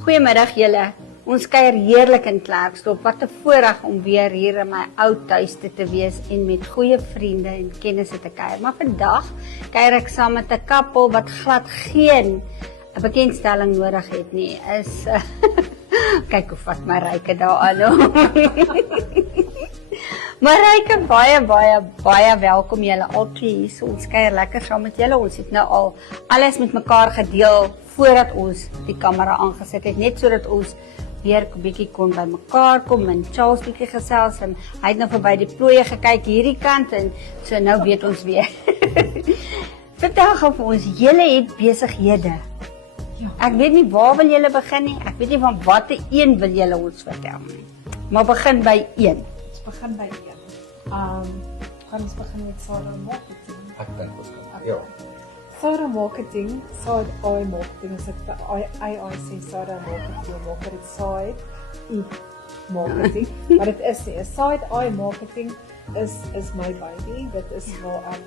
Goeiemiddag julle. Ons kuier heerlik in Klerksdorp. Wat 'n voorreg om weer hier in my ou tuiste te wees en met goeie vriende en kennisse te kuier. Maar vandag kuier ek saam met 'n koppel wat glad geen 'n bekendstelling nodig het nie. Is kyk hoe vat Marijke daar aan. Marijke, baie welkom julle al twee hier. So, ons kuier lekker saam met julle. Ons het nou al alles met mekaar gedeel voordat ons die kamera aangesit het, net sodat ons weer 'n bietjie kon by mekaar kom en Charles bietjie gesels en hy het nou verby die plooie gekyk hierdie kant en so nou weet ons weer. Vertel gou vir ons, julle het besighede. Ja. Ek weet nie waar wil julle begin nie. Ek weet nie van watter een wil julle ons vertel nie. Maar begin by een. Ons begin by een. Gaan ons begin met Sarah Marketing. Ek dink ons kan. Ja. Sarah Marketing, Side Eye Marketing, as ek AI sê Sarah Marketing, maak dit Side Eye Marketing, maar dit is nie. Side Eye Marketing is my baby, dit is waar ek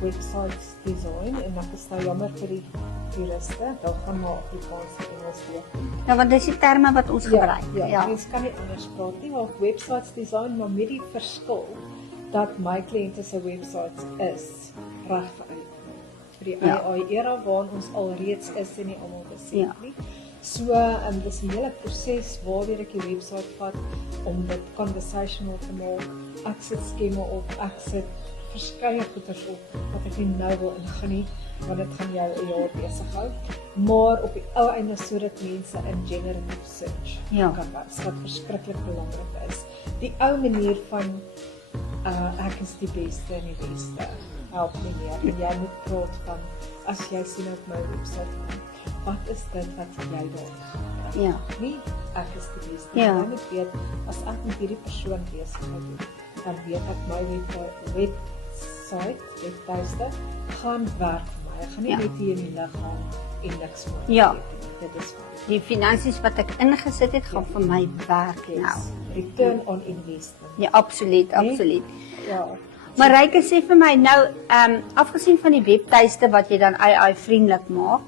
websites design en ek is nou jammer vir die toeriste, dan gaan maar Afrikaans en Engels weer. Ja, want dis die terme wat ons gebruik. Ja, mens kan nie anders praat nie, maar websites design, maar met die verskil dat my kliënte se websites is reg vir die AI era waarin ons alreeds is en nie almal besef nie. So, dis 'n hele proses waardeur ek die website vat om dit conversational te maak. Ek sit skemme op, ek sit verskeie goeders op wat ek nie nou wil ingaan nie, want dit gaan jou 'n jaar besig hou. Maar op die ou einde sodat mense in generative search kan was, wat verskriklik belangrik is. Die ou manier van ek is die beste en die beste. Help my meer. En jy moet praat van, as jy sien op my website, wat is dit wat jy daar gebruik? Ja. Nie, ek is die beste. Ja. Jy moet weet, as ek met hierdie persoon besigheid doen, dan weet ek my webtuiste, gaan werk vir my. Ek gaan nie net hier in die lig gaan en niks maak. Ja. Dit is my. Die finansies wat ek ingesit het, gaan vir my werk nou. Return on investment. Ja, absoluut. Ja. Marijke, sê vir my nou, afgesien van die webtuiste wat jy dan AI vriendelik maak,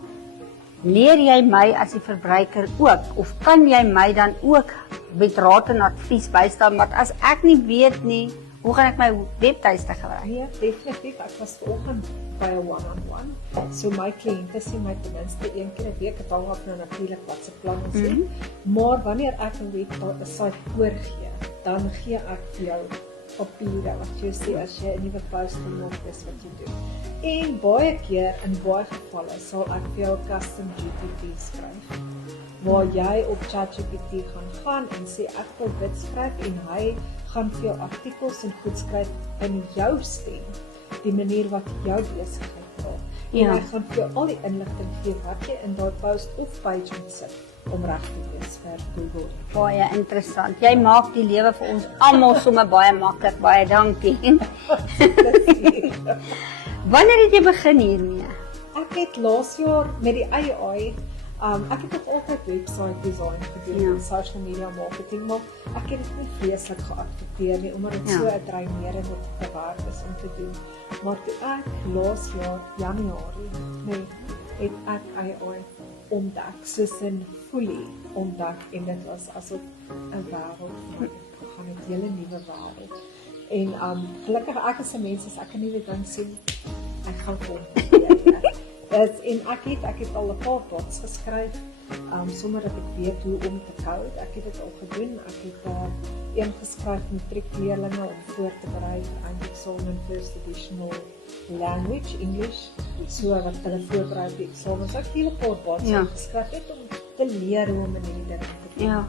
leer jy my as die verbruiker ook, of kan jy my dan ook met raad en advies bystaan, want as ek nie weet nie, hoe gaan ek my webtuiste gebruik? Ja, definitief. Ek was vanoggend by 'n one-on-one. So my kliënte sien my ten minste een keer 'n week. Dit hang af nou natuurlik wat se plan ons het. Maar wanneer ek 'n website voorgee, dan gee ek vir jou papiere wat jy sê as jy 'n nuwe post wil maak, dis wat jy doen. En baie keer, in baie gevalle, sal ek vir jou 'n custom GPT skryf, waar jy op ChatGPT gaan en sê ek wil dit skryf en hy gaan vir jou artikels en goed skryf in jou stem, die manier wat jou besigheid praat. En hy gaan vir jou al die inligting gee wat jy in daai post of page moet sit om reg te wees vir Google. Baie interessant. Jy maak die lewe vir ons almal sommer baie maklik. Baie dankie. Wanneer het jy begin hiermee? Ek het laas jaar met die AI, ek het nog altyd website design gedoen en social media marketing, maar ek het dit nie vreeslik geaccepteer nie, omdat dit so 'n dreinerende werk is om te doen. Maar toe ek laas jaar, Januarie, het ek AI ontdek, soos in fully ontdek, en dit was asof 'n wêreld vir my gaan, 'n hele nuwe wêreld. En gelukkig ek is 'n mens, as ek 'n nuwe ding sien, ek gaan kom. En ek het al 'n paar bots geskryf, sonder dat ek weet hoe om te code. Ek het dit al gedoen. Ek het een geskryf met matriekleerlinge om voor te berei vir eindeksamen First Additional Language, English, so wat hulle voorberei op die eksamen. So ek het 'n paar bots geskryf net om te leer hoe om 'n nuwe ding te doen. Ja.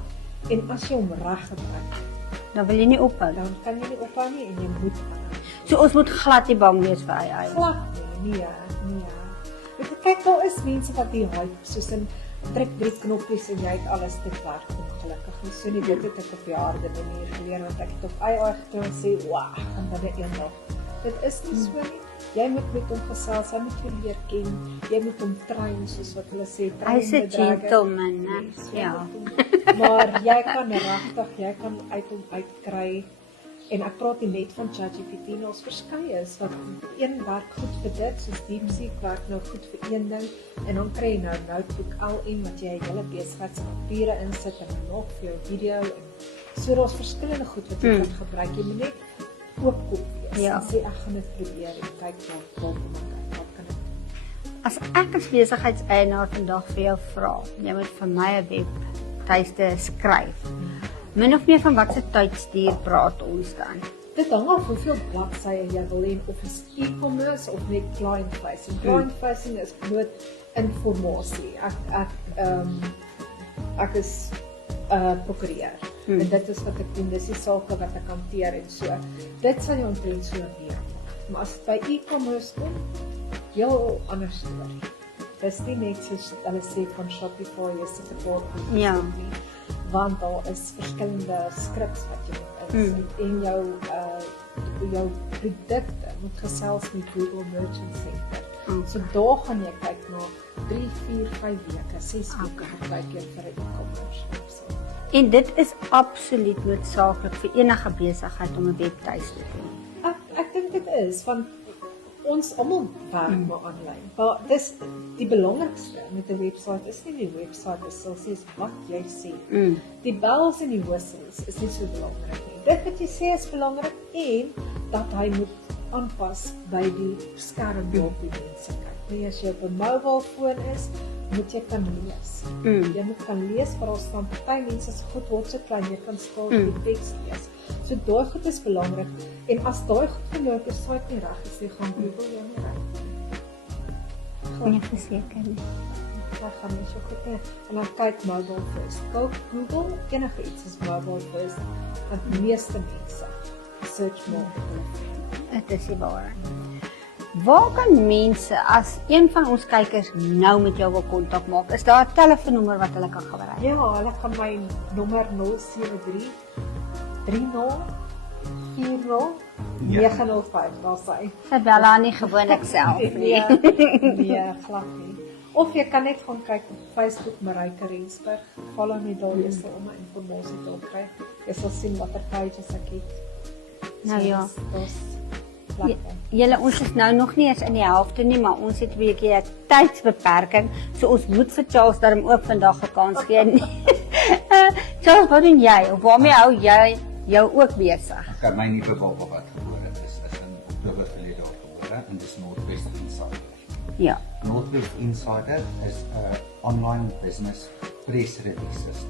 En as jy hom reg gebruik, Dan wil jy nie ophou. dan kan jy nie ophou nie en jy moet aanhou. So ons moet glad nie bang wees vir AI. Glad nee. Kyk, daar is mense wat die hype, soos in druk 3 knoppies en jy het alles, dit werk ongelukkig nie. So nie, dit het ek op die harde manier geleer, want ek het op AI gekry en sê, wauw, en binne een dag. Dit is nie so nie. Jy moet met hom gesels, jy moet hom leer ken, jy moet hom train, soos wat hulle sê, Hy's 'n gentleman, né? Yes, Ja. Maar jy kan regtig, jy kan uit hom uitkry En ek praat nie net van ChatGPT, nou ons verskeie is wat een werk goed vir dit, soos DeepSeek werk nou goed vir een ding, en dan kry jy nou Notebook LM wat jy hele besigheidspapiere insit en nog vir jou video, en so daar's verskillende goed wat jy kan gebruik, jy moet net oopkop wees, en sê ek gaan dit probeer, en kyk wat kan ek doen. As ek as besigheidseienaar vandag vir jou vra, jy moet vir my 'n webtuiste skryf. Min of meer van watse tydstuur praat ons dan? Dit hang af hoeveel bladsye jy wil hê, of is e-commerce of net client facing. Client facing is groot informasie. Ek is prokureur. En dit is wat ek doen, dis die sake wat ek hanteer en so. Dit sal jy omtrent so doen. Maar as dit by e-commerce kom, heel anders storie. Dis nie net soos hulle sê van Shopify, jy sit 'n paar goed nie. Want daar is verskillende skrips wat jy moet insit en jou produkte moet gesels met Google Merchant Center. So daar gaan jy kyk na 3, 4, 5 weke, 6 weke partykeer vir 'n e-commerce website. En dit is absoluut noodsaaklik vir enige besigheid om 'n webtuiste te hê. Ek dink dit is, want ons almal werk maar aanlyn. Maar dis die belangrikste met 'n webwerf is nie die webwerf is soos wat jy sê. Die bells en die whistles is nie so belangrik nie. Dit wat jy sê is belangrik en dat hy moet aanpas by die skerm waarop die mense kyk. Nee, as jy op 'n mobile foon is, moet jy kan lees. Jy moet kan lees, maar daar staan party mense se goed word so klein, jy kan skaal die teks lees. So daai goed is belangrik en as daai goed vir jou webwerf nie reg is, jy gaan Google jou nie reg. Nee, verseker nie. Ek gaan nie so goed hê. En dan kyk mobile first. Google enige iets is mobile first. Want die meeste mense search more. Dit is die waarheid. Waar kan mense, as een van ons kykers nou met jou wil kontak maak, is daar 'n telefoonnommer wat hulle kan gebruik? Ja, hulle kan my nommer 073 30 40 905, daar sê. Sy bel haar nie gewoonlik self nie. Nee, glad nie. Of jy kan net gaan kyk op Facebook Marijke Rensburg. Follow my daar, jy sal om my informasie daar kry. Jy sal sien watter pages ek het. Nou ja. Ons Julle, ons is nou nog nie eens in die helfte nie, maar ons het 'n bietjie 'n tydsbeperking, so ons moet vir Charles daarom ook vandag 'n kans gee. Charles, wat doen jy? Of waarmee hou jy jou ook besig? Ek my nuwe baba wat gebore is in Oktober verlede jaar gebore en dis Northwest Insider. Ja. Northwest Insider is 'n online business press release system.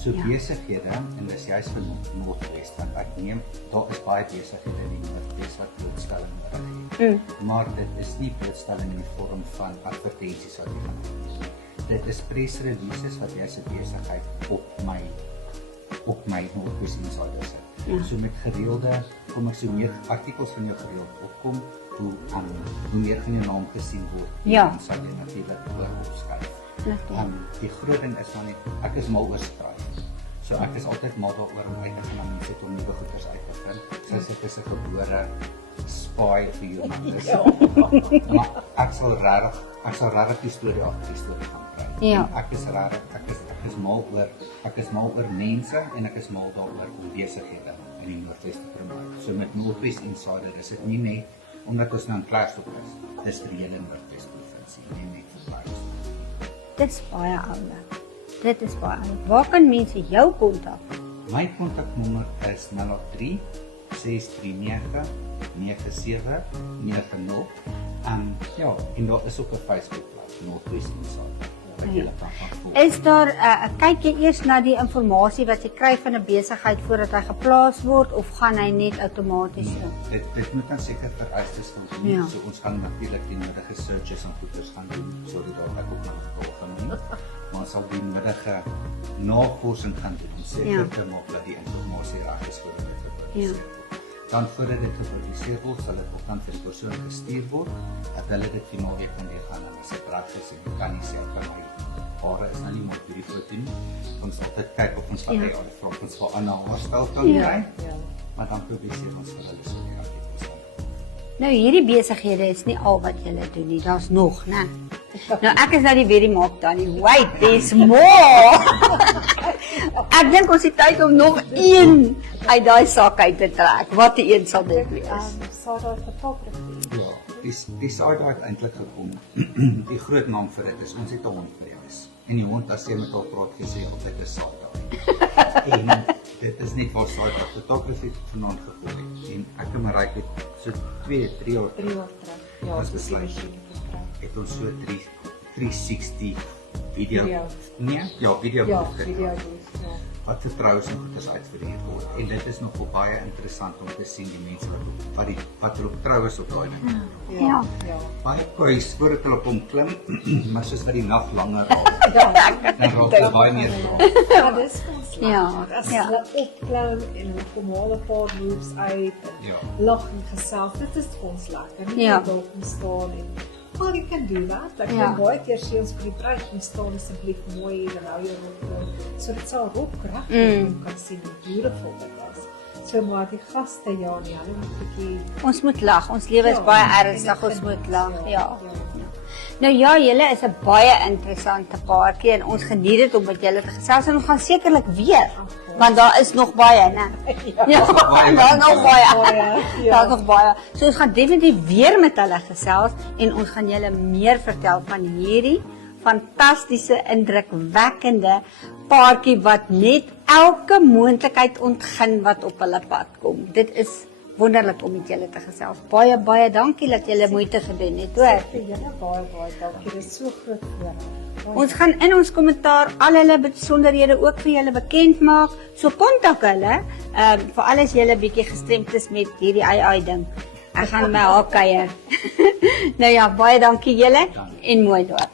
So besighede, en dis juist vir Northwest, want ek neem, daar is baie besighede in die Noordwest wat blootstelling nodig het. Maar dit is nie blootstelling in die vorm van advertensies wat jy gaan doen. Dit is press releases wat jy as 'n besigheid op my Northwest Insider sit. So met gereelde, kom ek so meer artikels van jou gereeld opkom, hoe meer van jou naam gesien word, dan sal jy natuurlik oor opskryf. Die groot ding is dan net, ek is mal oor skryf. So ek is altyd mal daaroor om uit te gaan na mense om nuwe goeders uit te vind. Soos ek is 'n gebore spy vir humans. Maar ek sal regtig die storie gaan kry. Ja. Ek is mal oor mense en ek is mal daaroor om besighede in die Noordwes te promote. So met Northwest Insider is dit nie net omdat ons nou in Klerksdorp is. Dis vir die hele Noordwes provinsie, nie net vir Klerksdorp. Dit is baie oulik. Dit is baie oulik. Waar kan mense jou kontak? My kontaknommer is 083 639 9790. Ja, en daar is ook 'n Facebookblad, Northwest Insider. Is daar, kyk jy eers na die inligting wat jy kry van 'n besigheid voordat hy geplaas word, of gaan hy net outomaties doen? Dit moet dan seker vereistes voldoen. Ja. So ons gaan natuurlik die nodige searches en goeders gaan doen, sodat daar ook nog gevolge moet. Maar ons sal die nodige navorsing gaan doen om seker te maak dat die inligting reg is voordat dit gepubliseer word. Dan voordat dit gepubliseer word, sal dit ook dan vir die persoon gestuur word, dat hulle dit finaal weer kan deurgaan en as dit reg is en kan nie sê kan my hare is nou nie mooi vir die foto nie. Ons altyd kyk of ons wat hy al vra ons vir 'n haarstyl kan kry. Maar dan publiseer ons hulle so die Nou hierdie besighede is nie al wat julle doen nie, daar's nog, né? Nou ek is nou die weer die maak dan nie. Wait, there's more. Ek dink ons het tyd om nog een uit daai sak uit te trek. Wat die een sal dit wees? Side-eye photography. Ja, die side-eye het eintlik gekom. Die groot naam vir dit is ons het 'n hond by huis. En die hond as jy met hom praat gesê of dit is side-eye. En dit is net waar side-eye photography vanaand gekom het. En ek en Marie het so 2-3 jaar 3 jaar terug. Ja, Ons dis besluit. masjien gekry. het ons so 360 video. Video. Nee, ja, video. Ja, gekry. video doen. Ja. Wat vir troues en goedes uitverhuur word. En dit is nog baie interessant om te sien die mense wat hulle op troues op daai ding. Ja. Ja. Baie koeis voordat hulle op hom klim, maar soos wat die nag langer raak, Ja. dan raak hulle baie meer vra. Ja, dis ons Ja, As ja. hulle opklim en hulle kom al 'n paar moves uit en Ja. lag en gesels, dit is vir ons lekker. Nie Ja. net daar kom staan en well, you can do that. Ek Ja. kan baie keer sê ons vir die bruid moet staan asseblief mooi en hou jou rok. So dit sal rok reg kan sien hoe beautiful dit is. So maar die gaste ja nee, hulle moet 'n bietjie Ons moet lag. Ons lewe is Ja, baie en ernstig. Ons geniet, moet lag. ja, Ja. ja. Nou ja, julle is 'n baie interessante paartjie en ons geniet dit om met julle te gesels en ons gaan sekerlik weer. Want daar is nog baie, né? Ja, daar is nog baie. Baie, ja. Daar is nog baie. So ons gaan definitief weer met hulle gesels en ons gaan julle meer vertel van hierdie fantastiese, indrukwekkende paartjie wat net elke moontlikheid ontgin wat op hulle pad kom. Dit is wonderlik om met julle te gesels. Baie baie dankie dat julle moeite gedoen het, hoor. Vir julle baie dankie. Dit is so groot voorreg. Ons gaan in ons kommentaar al hulle besonderhede ook vir julle bekend maak. So kontak hulle, vir alles julle bietjie gestremd is met hierdie AI ding. Ek gaan my haar kuier. Nou ja, baie dankie julle en mooi dorp.